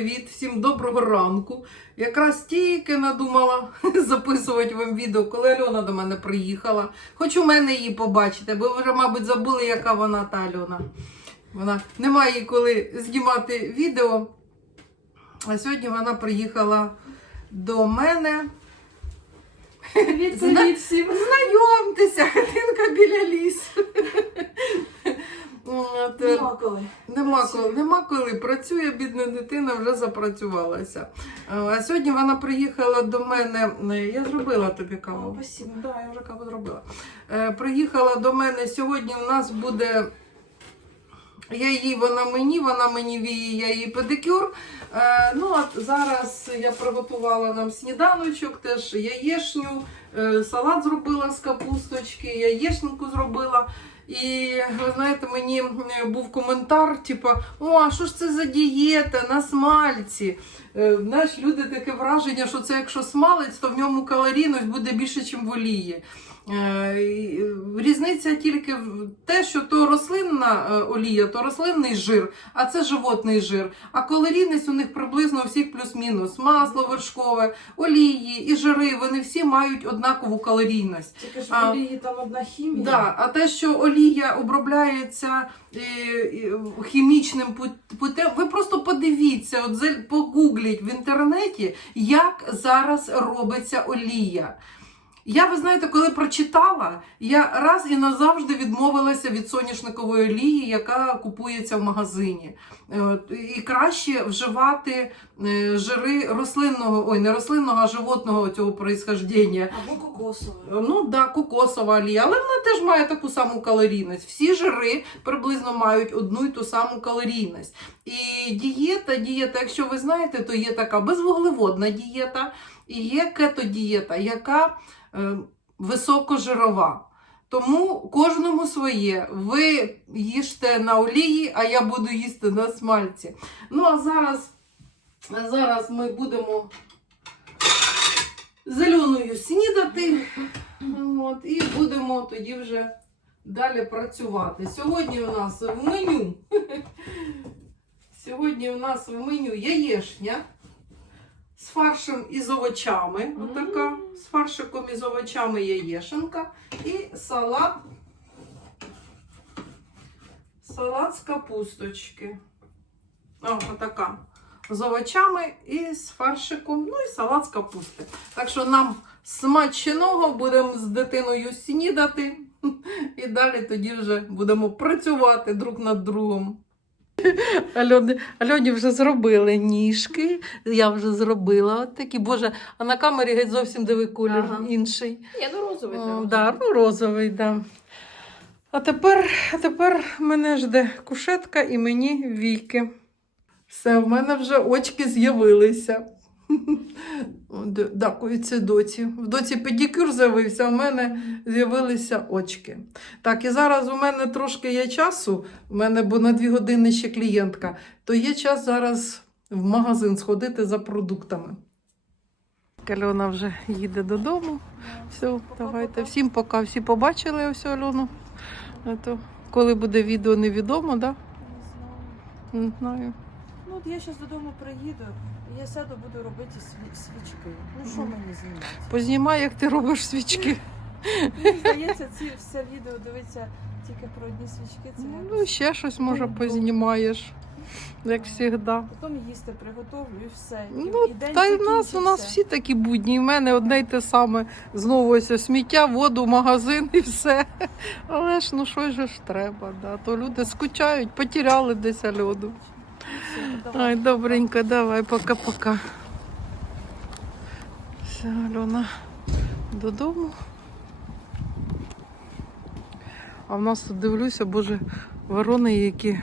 привіт! Всім доброго ранку. Якраз тільки надумала записувати вам відео, коли Альона до мене приїхала. Хочу мене її побачити, бо ви вже, мабуть, забули, яка вона та Альона. Вона не має коли знімати відео. А сьогодні вона приїхала до мене. Привіт всім. Знайомтеся, хатинка біля лісу. От, Нема коли. Нема коли, нема коли. Працює бідна дитина, вже запрацювалася. Е, А сьогодні вона приїхала до мене. е, Я зробила тобі каву. спасибо. Да, я вже каву зробила. Е, Приїхала до мене сьогодні. У нас буде. Я їй, вона мені, вона мені віє, я їй педикюр. Е, ну, от зараз я приготувала нам сніданочок, теж яєшню, салат зробила з капусточки, яєшнику зробила. І ви знаєте, мені е, був коментар, типу, о, а що ж це за дієта на смальці? Е, знаєш, люди таке враження, що це якщо смалець, то в ньому калорійність буде більше, ніж в олії. Е, е, Різниця тільки в те, що то рослинна е, олія, то рослинний жир, а це животний жир. А калорійність у них приблизно у всіх плюс-мінус. Масло вершкове, олії і жири, вони всі мають однакову калорійність. Тільки ж в олії там одна хімія. Да, а те, що олія обробляється е, е, хімічним путем, ви просто подивіться, от погугліть в інтернеті, як зараз робиться олія. Я, ви знаєте, коли прочитала, я раз і назавжди відмовилася від соняшникової олії, яка купується в магазині. Е, І краще вживати е, жири рослинного, ой, не рослинного, а животного цього происхождення. Або кокосове. Ну да, кокосова олія, але вона теж має таку саму калорійність. Всі жири приблизно мають одну і ту саму калорійність. І дієта, дієта, якщо ви знаєте, то є така безвуглеводна дієта і є кетодієта, яка е, високожирова. Тому кожному своє. Ви їжте на олії, а я буду їсти на смальці. Ну а зараз, зараз ми будемо зеленою снідати. От, і будемо тоді вже далі працювати. Сьогодні у нас в меню. Сьогодні у нас в меню яєшня з фаршем із овочами. Мгм. Отака. З фаршиком із овочами яєшенка. І салат. Салат з капусточки. О, отака. З овочами і з фаршиком, ну і салат з капусти. Так що нам смачного будемо з дитиною снідати. І далі тоді вже будемо працювати друг над другом. Альоні, Альоні вже зробили ніжки. Я вже зробила такі. Боже, а на камері геть зовсім диви колір Ага. інший. Ні, ну розовий. О, да, ну розовий, да. А тепер, а тепер мене жде кушетка і мені віки. Все, в мене вже очки з'явилися. О, д- Дякую це доці. В доці педикюр з'явився, а в мене з'явилися очки. Так, і зараз у мене трошки є часу, у мене бо на дві години ще клієнтка, то є час зараз в магазин сходити за продуктами. Альона вже їде додому. Все, давайте. Всім пока. Всі побачили ось Альону. А то, коли буде відео, невідомо, да? Не знаю. Ну от я зараз додому приїду, і я сяду, буду робити сві- свічки. Ну що мені знімати? Познімай, як ти робиш свічки. Мені здається, ці все відео дивиться тільки про одні свічки. Це Ну, якось. ще щось, може, познімаєш, як завжди. Потім їсти приготовлю і все. І- Ну, і день та й в нас, у нас закінчився. всі такі будні. У мене одне й те саме. Знову ось сміття, воду, магазин і все. Але ж ну що ж треба, да? то люди скучають, потеряли десь льоду. Ай, добренько, давай, пока-пока. Все, Альона, додому. А в нас тут дивлюся, боже, ворони які,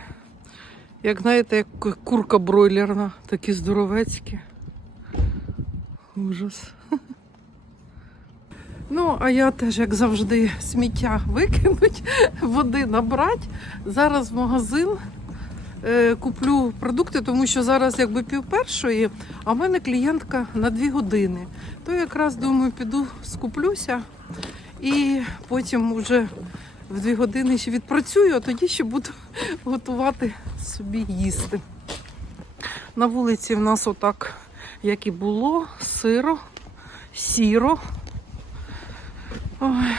як знаєте, як курка бройлерна, такі здоровецькі. Ужас. Ну, а я теж, як завжди, сміття викинуть, води набрати. Зараз в магазин куплю продукти, тому що зараз якби пів першої, а в мене клієнтка на дві години. То якраз думаю, піду скуплюся і потім вже в дві години ще відпрацюю, а тоді ще буду готувати собі їсти. На вулиці в нас отак, як і було, сиро, сіро. Ой,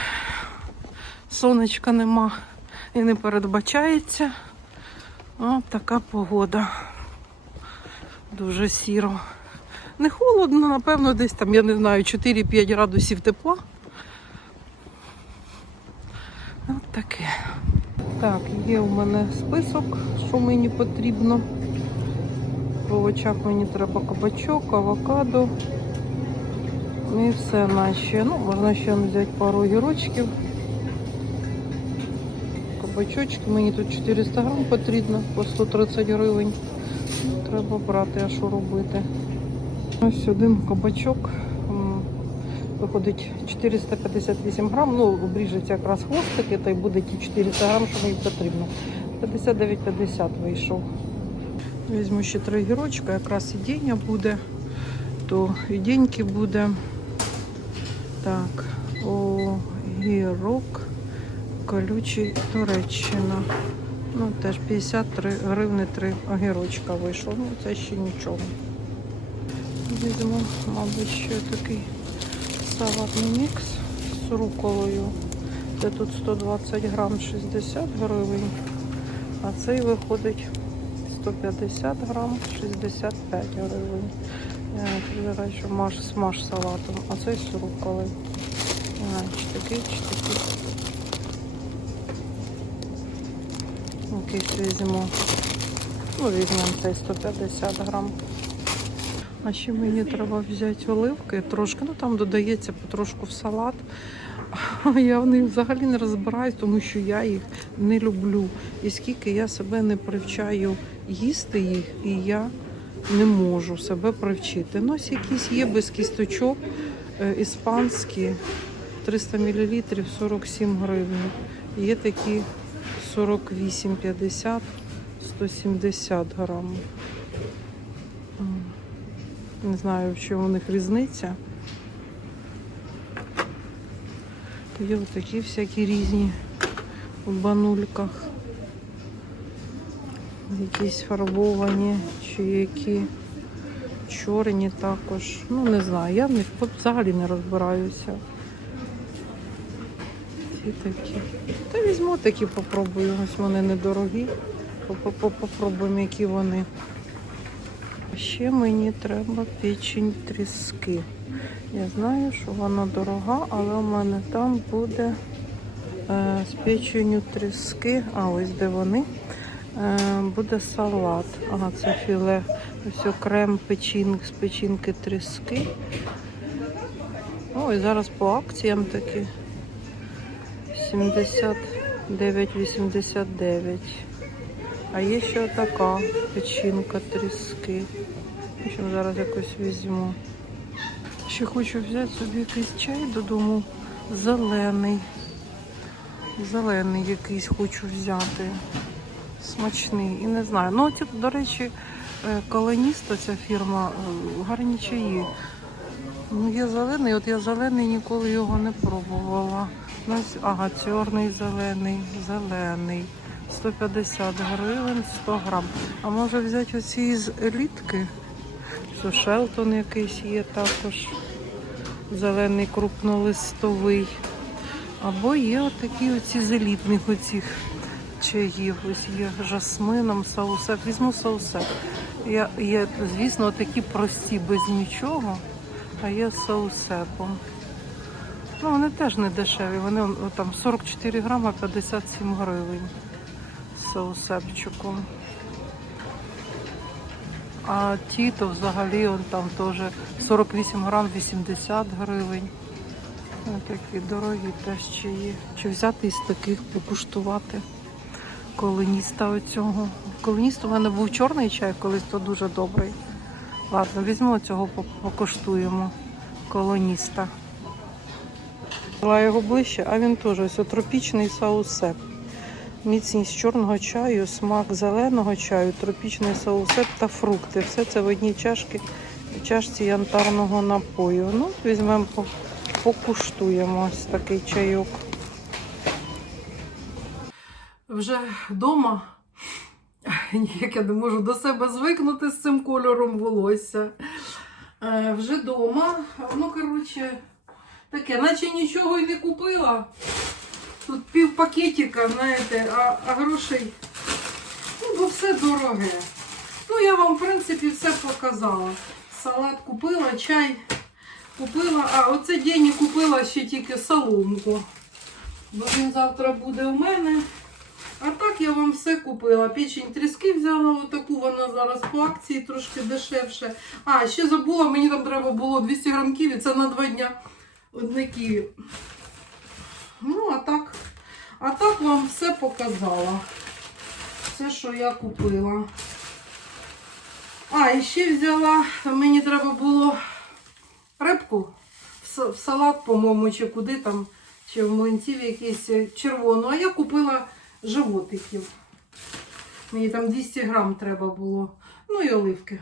сонечка нема і не передбачається. От така погода. Дуже сіро. Не холодно, напевно, десь там, я не знаю, 4-5 градусів тепла. От таке. Так, є у мене список, що мені потрібно. В овочах мені треба кабачок, авокадо. І все наче. Ну, можна ще взяти пару огірочків. Кабачочки, мені тут 400 грам потрібно, по 130 гривень. Треба брати, а що робити. Ось один кабачок. Виходить 458 грам. Ну, обріжеться якраз хвостики, та й буде ті 400 грам, що мені потрібно. 59,50 вийшов. Візьму ще три гірочка, якраз і діння буде, то і деньки буде. Так, огірок, колючий Туреччина. Ну, теж 53 гривни 3 огірочка вийшло. Ну, це ще нічого. Візьму, мабуть, ще такий салатний мікс з руколою. Це тут 120 грам 60 гривень, а цей виходить 150 грам 65 гривень. Я вибираю, що смаж салатом, а цей з руколою. Чи такий, чи такий. Якийсь візьму. Ну, візьмемо цей 150 грам. А ще мені треба взяти оливки трошки, ну там додається потрошку в салат. Я в них взагалі не розбираюсь, тому що я їх не люблю. І скільки я себе не привчаю їсти їх, і я не можу себе привчити. Ну, ось якісь є без кісточок, іспанські, 300 мл 47 гривень. Є такі 48,50, 170 грам. Не знаю, в чому у них різниця. Є такі всякі різні в банульках. Якісь фарбовані, чи які чорні також. Ну, не знаю, я в них взагалі не розбираюся. Ці такі. Та візьму такі, попробую. Ось вони недорогі. По- Попробуємо, які вони. Ще мені треба печень тріски. Я знаю, що вона дорога, але у мене там буде е, з печенью тріски. А ось де вони. Е, буде салат. Ага, це філе. Ось крем печин, з печінки тріски. Ой, зараз по акціям такі. 79,89. А є ще така печінка тріски. В зараз якось візьму. Ще хочу взяти собі якийсь чай додому. Зелений. Зелений якийсь хочу взяти. Смачний. І не знаю. Ну, ці, до речі, е, колоніста ця фірма, е, гарні чаї. Ну, є зелений, от я зелений ніколи його не пробувала. У нас- Ага, чорний зелений, зелений. 150 гривень, 100 грам. А може взяти оці з елітки? Що Шелтон якийсь є також. Зелений крупнолистовий. Або є отакі оці з елітних оцих чаїв. Ось є жасмином, саусеп. Візьму саусеп. Я, є, звісно, такі прості без нічого, а є з саусепом. Ну, вони теж не дешеві. Вони там 44 грама 57 гривень з соусепчиком. А ті то взагалі он там теж 48 грам 80 гривень. Ось такі дорогі теж чаї. Чи взяти із таких покуштувати колоніста оцього. Колоніст у мене був чорний чай, колись то дуже добрий. Ладно, візьму цього покуштуємо. Колоніста. Була його ближче, а він теж ось тропічний саусеп. Міцність чорного чаю, смак зеленого чаю, тропічний саусеп та фрукти. Все це в одній чашці, чашці янтарного напою. Ну, візьмемо, покуштуємо ось такий чайок. Вже вдома ніяк я не можу до себе звикнути з цим кольором волосся. Е, вже вдома. Ну, коротше, таке, наче нічого й не купила. Тут пів пакетика, знаєте, а, а грошей. Ну, бо все дороге. Ну, я вам, в принципі, все показала. Салат купила, чай купила, а оце день купила ще тільки соломку. Бо він завтра буде у мене. А так я вам все купила. Печень тріски взяла, отаку вона зараз по акції трошки дешевше. А, ще забула, мені там треба було 200 грам ківі, це на два дня одне. Ну, а так, а так вам все показала. Все, що я купила. А, і ще взяла, мені треба було рибку в салат, по-моєму, чи куди там, чи в млинців якийсь е, червону. А я купила животиків. Мені там 200 грам треба було. Ну і оливки.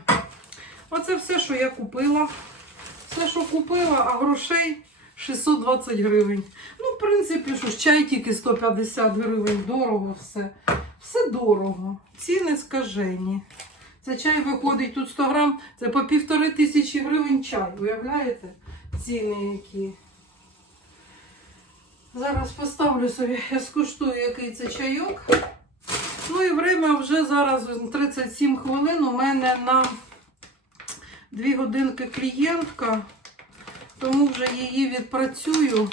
Оце все, що я купила. Все, що купила, а грошей 620 гривень. Ну, в принципі, що ж, чай тільки 150 гривень. Дорого все. Все дорого. Ціни скажені. Це чай виходить тут 100 грам, це по півтори тисячі гривень чай. Уявляєте? Ціни які. Зараз поставлю собі, я скуштую, який це чайок. Ну і время вже зараз 37 хвилин. У мене на 2 годинки клієнтка, тому вже її відпрацюю.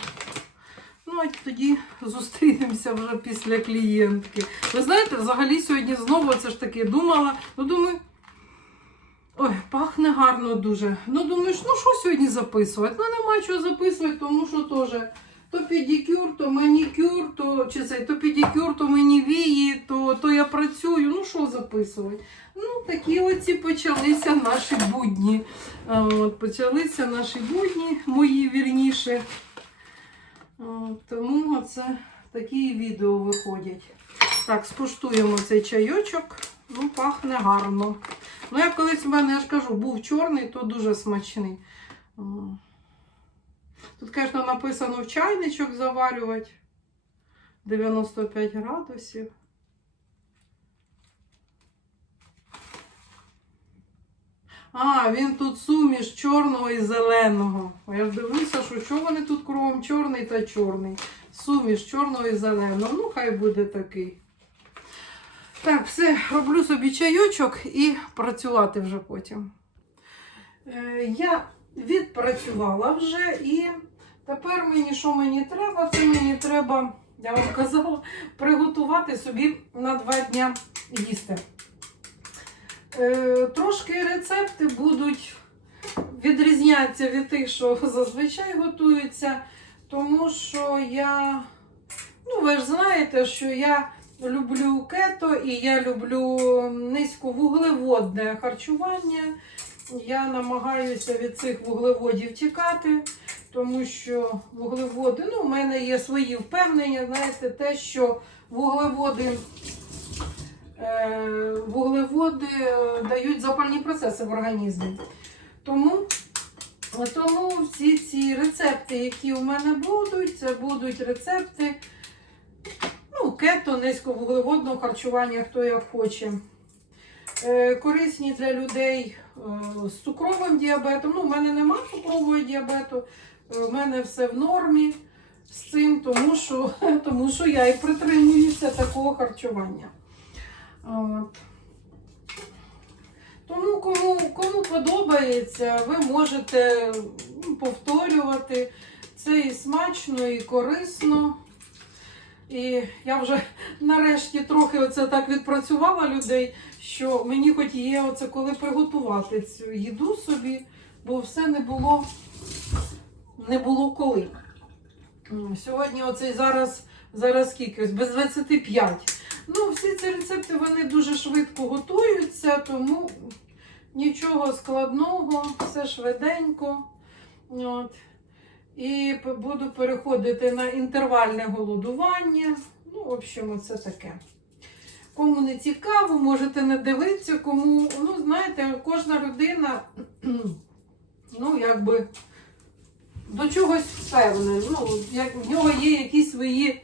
Ну, а тоді зустрінемося вже після клієнтки. Ви знаєте, взагалі сьогодні знову це ж таки думала. Ну, думаю, ой, пахне гарно дуже. Ну, думаєш, ну що сьогодні записувати? Ну, нема чого записувати, тому що теж то педикюр, то манікюр, то чи це, то педикюр, то мені вії, то, то я працюю. Ну, що записувати? Ну, такі оці почалися наші будні. От, почалися наші будні, мої вірніше. От, Тому оце такі відео виходять. Так, скуштуємо цей чайочок. Ну, пахне гарно. Ну, я колись в мене, я ж кажу, був чорний, то дуже смачний. Тут, звісно, написано в чайничок заварювати 95 градусів. А, він тут суміш чорного і зеленого. Я ж дивлюся, що що вони тут кругом чорний та чорний. Суміш чорного і зеленого. Ну, хай буде такий. Так, все, роблю собі чайочок і працювати вже потім. Е, я відпрацювала вже і тепер мені що мені треба? Це мені треба, я вам казала, приготувати собі на два дня їсти. Е, трошки рецепти будуть відрізнятися від тих, що зазвичай готуються, тому що я, ну ви ж знаєте, що я люблю кето і я люблю низьковуглеводне харчування. Я намагаюся від цих вуглеводів тікати, тому що вуглеводи, ну, у мене є свої впевнення, знаєте, те, що вуглеводи, е, вуглеводи е, дають запальні процеси в організмі. Тому, тому всі ці рецепти, які у мене будуть, це будуть рецепти ну, кето, низьковуглеводного харчування, хто як хоче. Е, корисні для людей е, з цукровим діабетом. Ну, у мене немає цукрового діабету, е, у мене все в нормі з цим, тому що, тому що я і притримуюся такого харчування. От. Тому кому, кому подобається, ви можете ну, повторювати. Це і смачно, і корисно. І я вже нарешті трохи оце так відпрацювала людей, що мені хоч є оце коли приготувати цю їду собі, бо все не було, не було коли. Сьогодні оцей зараз, зараз скільки? Ось без 25. Ну, всі ці рецепти вони дуже швидко готуються, тому нічого складного, все швиденько. От. І буду переходити на інтервальне голодування. Ну, в общем, це таке. Кому не цікаво, можете не дивитися, кому, ну, знаєте, кожна людина, ну, якби до чогось впевнена. Ну, як в нього є якісь свої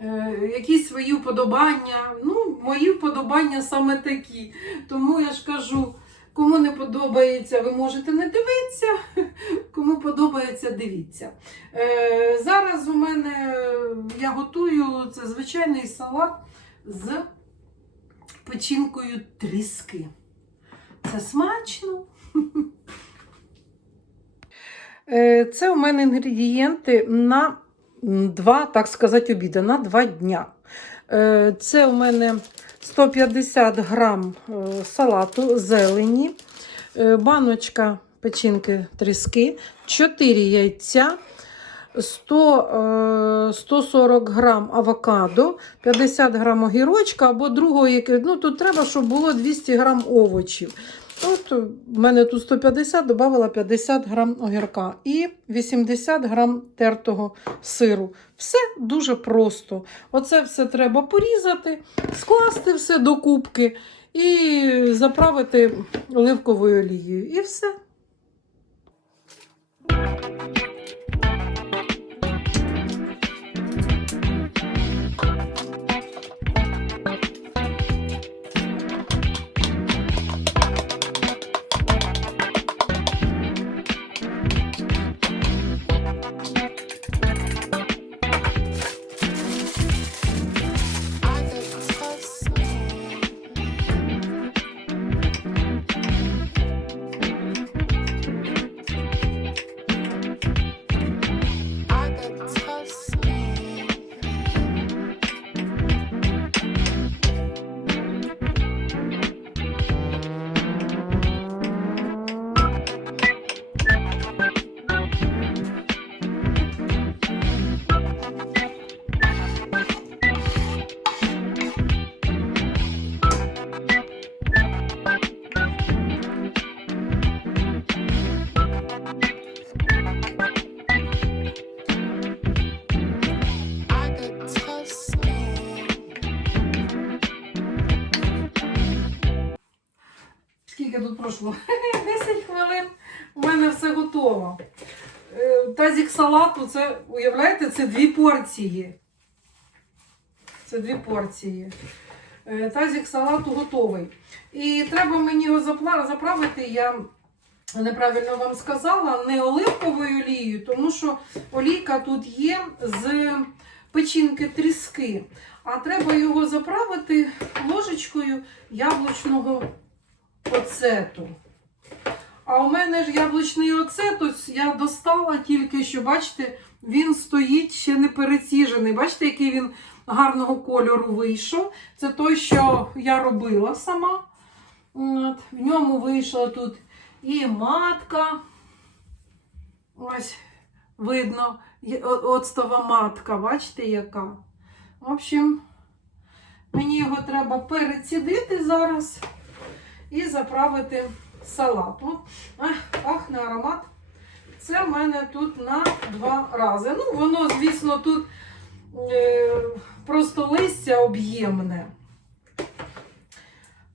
е, якісь свої вподобання. Ну, мої вподобання саме такі. Тому я ж кажу, кому не подобається, ви можете не дивитися, кому подобається, дивіться. Е, зараз у мене я готую це звичайний салат з печінкою тріски. Це смачно. Е, Це у мене інгредієнти на два, так сказати, обіди, на два дня. Е, Це у мене 150 грам е, салату зелені, е, баночка печінки тріски, 4 яйця, 100, е, 140 грам авокадо, 50 грам огірочка або другого, ну тут треба, щоб було 200 грам овочів. От в мене тут 150, додала 50 грам огірка і 80 грам тертого сиру. Все дуже просто. Оце все треба порізати, скласти все до кубки і заправити оливковою олією. І все. Скільки 10 хвилин. У мене все готово. Е, Тазік салату, це, уявляєте, це дві порції. Це дві порції. Е, Тазік салату готовий. І треба мені його заправити. Я неправильно вам сказала, не оливковою олією, тому що олійка тут є з печінки тріски. А треба його заправити ложечкою яблучного оцету. А у мене ж яблучний оцет, ось я достала тільки що, бачите, він стоїть ще не переціжений. Бачите, який він гарного кольору вийшов. Це той, що я робила сама. От, в ньому вийшла тут і матка. Ось видно, оцтова матка, бачите, яка. В общем, мені його треба перецідити зараз і заправити салат. От, ах, пахне аромат. Це в мене тут на два рази. Ну, воно, звісно, тут е, просто листя об'ємне.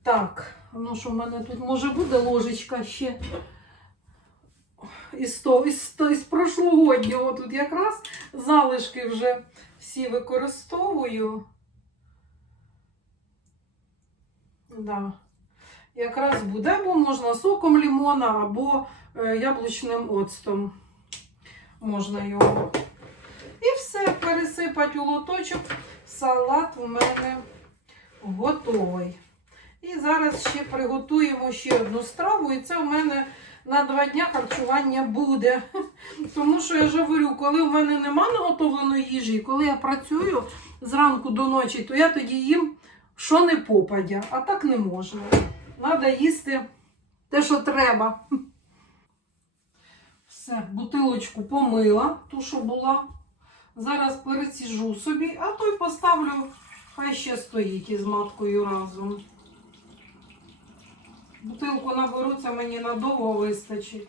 Так, ну що в мене тут може буде ложечка ще із, то, із, із прошлогоднього тут якраз залишки вже всі використовую. Да. Якраз буде, або можна соком лимона, або е, яблучним оцтом. Можна його. І все, пересипати у лоточок. Салат у мене готовий. І зараз ще приготуємо ще одну страву. І це у мене на два дня харчування буде. Тому що я ж говорю, коли в мене нема наготовленої їжі, коли я працюю зранку до ночі, то я тоді їм що не попадя, а так не можна. Треба їсти те, що треба. Все, бутилочку помила, ту, що була. Зараз переціжу собі, а той поставлю, хай ще стоїть із маткою разом. Бутилку наберу, це мені надовго вистачить.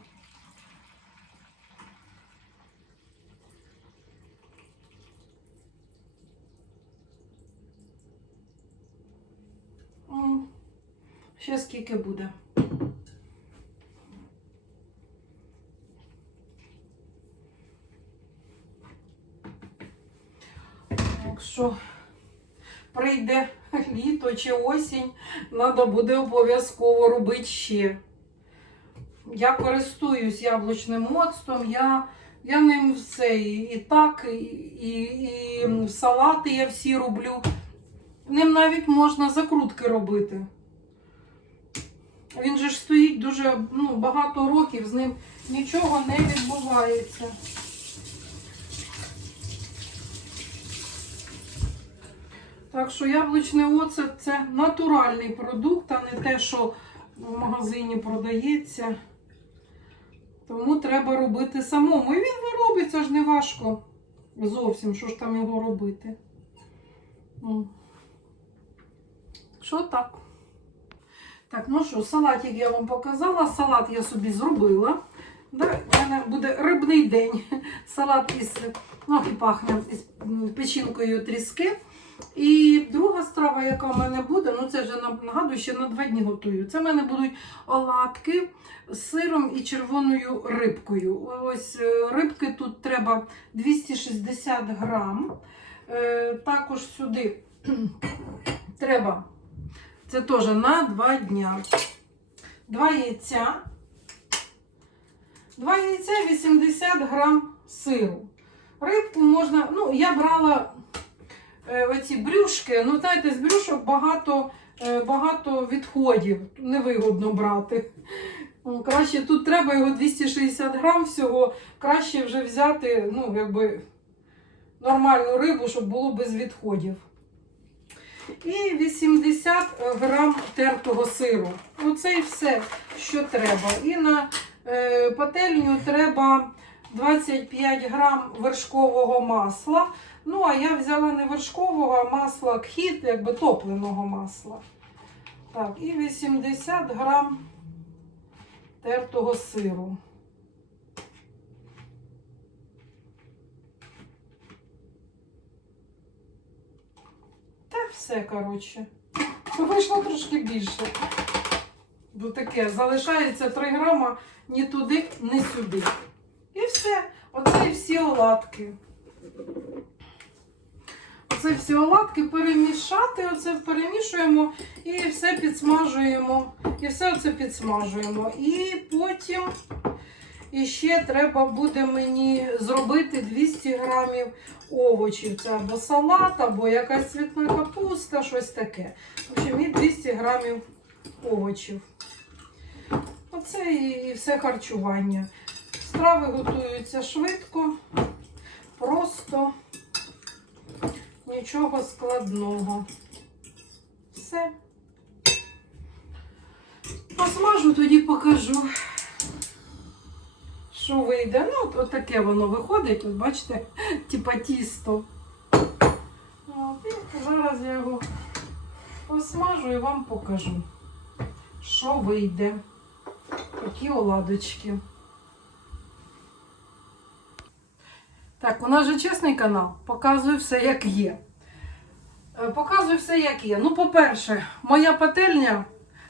М, Ще скільки буде. Якщо прийде літо чи осінь, треба буде обов'язково робити ще. Я користуюсь яблучним моцтом, я, я ним все і, і так, і, і, і салати я всі роблю. Ним навіть можна закрутки робити. Він же ж стоїть дуже ну, багато років, з ним нічого не відбувається. Так що яблучний оцет це натуральний продукт, а не те, що в магазині продається. Тому треба робити самому. І він робиться ж не важко. Зовсім, що ж там його робити. Ну. Що так? Так, ну що, салатик я вам показала. Салат я собі зробила. В мене буде рибний день. Салат із, ну і пахне із печінкою тріски. І друга страва, яка в мене буде, ну це вже нагадую, ще на два дні готую. Це в мене будуть оладки з сиром і червоною рибкою. Ось е, рибки тут треба 260 грам. Е, Також сюди треба, це теж на два дня. Два яйця. Два яйця 80 грам сиру. Рибку можна, ну, я брала е, оці брюшки, ну знаєте, з брюшок багато, е, багато відходів. Невигодно брати. Ну, Краще тут треба його 260 грам всього. Краще вже взяти, ну, якби нормальну рибу, щоб було без відходів. І 80 грам тертого сиру. Оце і все, що треба. І на е, пательню треба 25 грам вершкового масла. Ну, а я взяла не вершкового, а масла кхіт, якби топленого масла. Так, і 80 грам тертого сиру. Все, коротше. Вийшло трошки більше. Бо таке, залишається 3 грама ні туди, ні сюди. І все. Оце і всі оладки. Оце всі оладки перемішати, оце перемішуємо і все підсмажуємо. І все оце підсмажуємо. І потім іще треба буде мені зробити 200 грамів овочів. Це або салат, або якась цвітна капуста, щось таке. В общем, і 200 грамів овочів. Оце і і все харчування. Страви готуються швидко, просто нічого складного. Все. Посмажу, тоді покажу, що вийде. Ну, от, от таке воно виходить, от бачите, типа тісто. От, і зараз я його посмажу і вам покажу, що вийде. Такі оладочки. Так, у нас же чесний канал. Показую все, як є. Е, Показую все, як є. Ну, по-перше, моя пательня,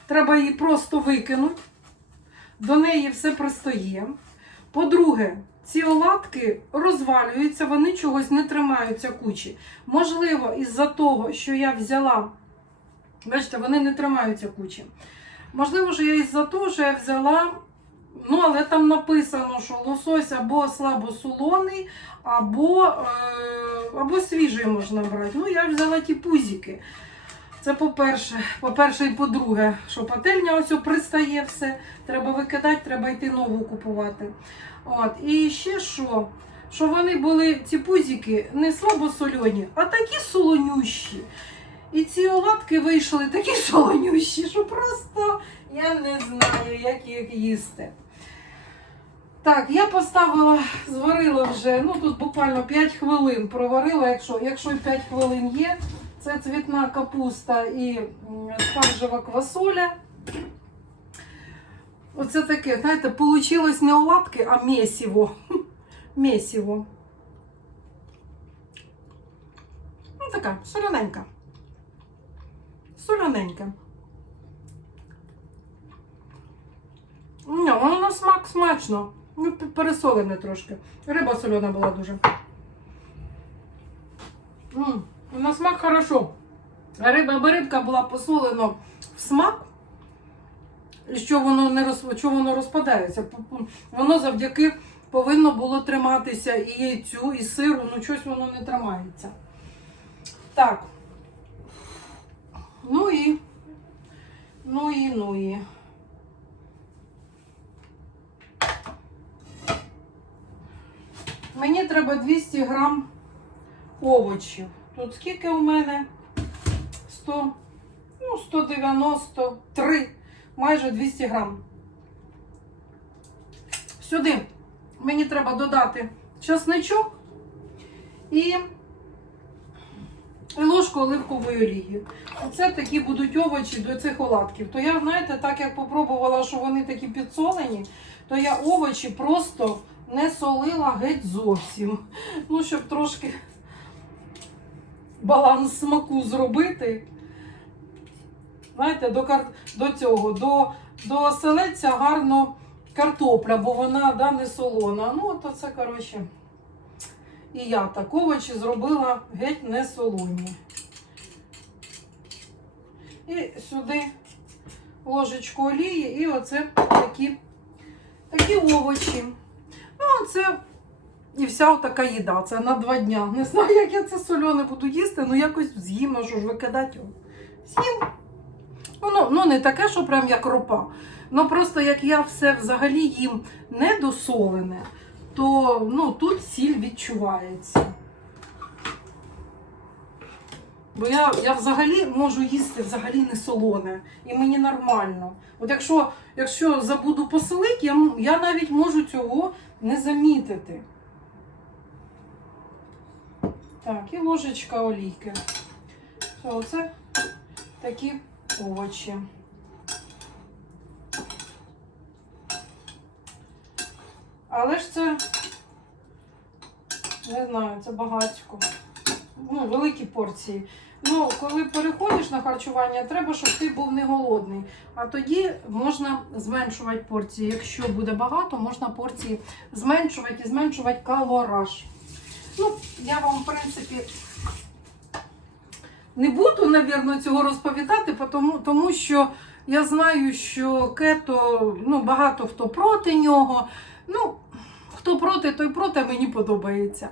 треба її просто викинути. До неї все пристає. По-друге, ці оладки розвалюються, вони чогось не тримаються кучі. Можливо, із-за того, що я взяла, бачите, вони не тримаються кучі. Можливо, що я із-за того, що я взяла, ну, але там написано, що лосось або слабосолоний, або, е, або свіжий можна брати. Ну, я взяла ті пузики. Це по-перше. По-перше, і по-друге, що пательня ось пристає все. Треба викидати, треба йти нову купувати. От. І ще що? Що вони були, ці пузики, не слабосольоні, а такі солонющі. І ці оладки вийшли такі солонющі, що просто я не знаю, як їх їсти. Так, я поставила, зварила вже, ну тут буквально 5 хвилин проварила, якщо, якщо 5 хвилин є. Це цвітна капуста і спаржева квасоля. Оце таке, знаєте, получилось не оладки, а месиво. Месиво. Ну, така. Соляненька. Ні, воно на смак смачно. Ну, пересолене трошки. Риба солена була дуже. М. На смак хорошо. Риба, рибка була посолена в смак, і що воно не роз, що воно розпадається. Воно завдяки повинно було триматися і яйцю, і сиру, ну щось воно не тримається. Так. Ну і. Ну і, ну і. Мені треба 200 грам овочів. Тут скільки у мене? 100, ну, 193, майже 200 грам. Сюди мені треба додати часничок і, ложку оливкової олії. Оце такі будуть овочі до цих оладків. То я, знаєте, так як попробувала, що вони такі підсолені, то я овочі просто не солила геть зовсім. Ну, щоб трошки баланс смаку зробити. Знаєте, до, кар... до цього, до, до оселедця гарно картопля, бо вона да, не солона. Ну, от оце, коротше. І я так овочі зробила геть не солоні. І сюди ложечку олії, і оце такі, такі овочі. Ну, це і вся така їда. Це на два дня. Не знаю, як я це сольоне буду їсти, ну якось з'їм, ну що ж викидати його. З'їм. Воно ну, не таке, що прям як ропа. Ну просто як я все взагалі їм недосолене, то ну, тут сіль відчувається. Бо я, я взагалі можу їсти взагалі не солоне. І мені нормально. От якщо, якщо забуду посолити, я, я навіть можу цього не замітити. Так, і ложечка олійки. Все, оце такі овочі. Але ж це, не знаю, це багатько. Ну, великі порції. Ну, коли переходиш на харчування, треба, щоб ти був не голодний. А тоді можна зменшувати порції. Якщо буде багато, можна порції зменшувати і зменшувати калораж. Ну, я вам, в принципі, не буду, напевно, цього розповідати, тому, тому що я знаю, що кето, ну, багато хто проти нього. Ну, хто проти, той проти, мені подобається.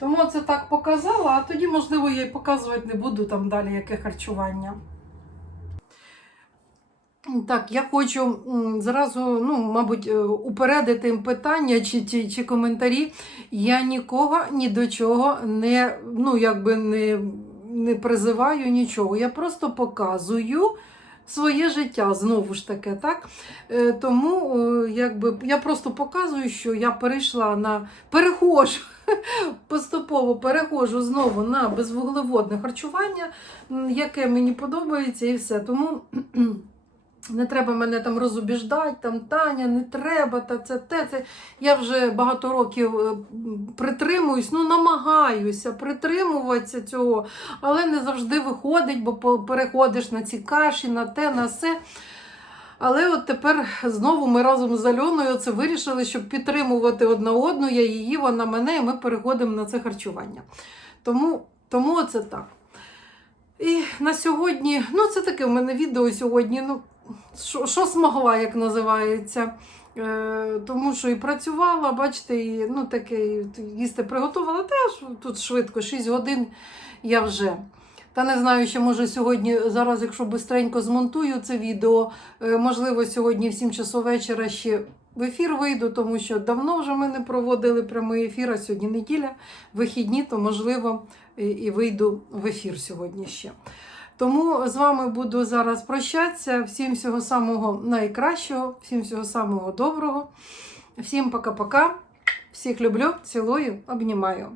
Тому це так показала, а тоді, можливо, я й показувати не буду там далі, яке харчування. Так, я хочу зразу, ну, мабуть, е, упередити питання чи, чи, чи коментарі. Я нікого ні до чого не, ну, якби не, не призиваю нічого. Я просто показую своє життя знову ж таки, так? Е, Тому е, якби, я просто показую, що я перейшла на перехожу. Поступово переходжу знову на безвуглеводне харчування, яке мені подобається, і все. Тому не треба мене там розубіждати, там Таня, не треба, та це те. Це. Я вже багато років е, притримуюсь, ну намагаюся притримуватися цього, але не завжди виходить, бо переходиш на ці каші, на те, на все. Але от тепер знову ми разом з Альоною це вирішили, щоб підтримувати одна одну, я її, вона мене, і ми переходимо на це харчування. Тому, тому це так. І на сьогодні, ну це таке в мене відео сьогодні. Ну, що, що змогла, як називається. Е, тому що і працювала, бачите, і ну, таке, їсти приготувала теж тут швидко, 6 годин я вже. Та не знаю, ще може сьогодні, зараз, якщо бистренько змонтую це відео, е, можливо, сьогодні в 7 часов вечора ще в ефір вийду, тому що давно вже ми не проводили прямий ефір, а сьогодні неділя, вихідні, то можливо і вийду в ефір сьогодні ще. Тому з вами буду зараз прощатися. Всім всього самого найкращого, всім всього самого доброго. Всім пока-пока. Всіх люблю, цілую, обнімаю.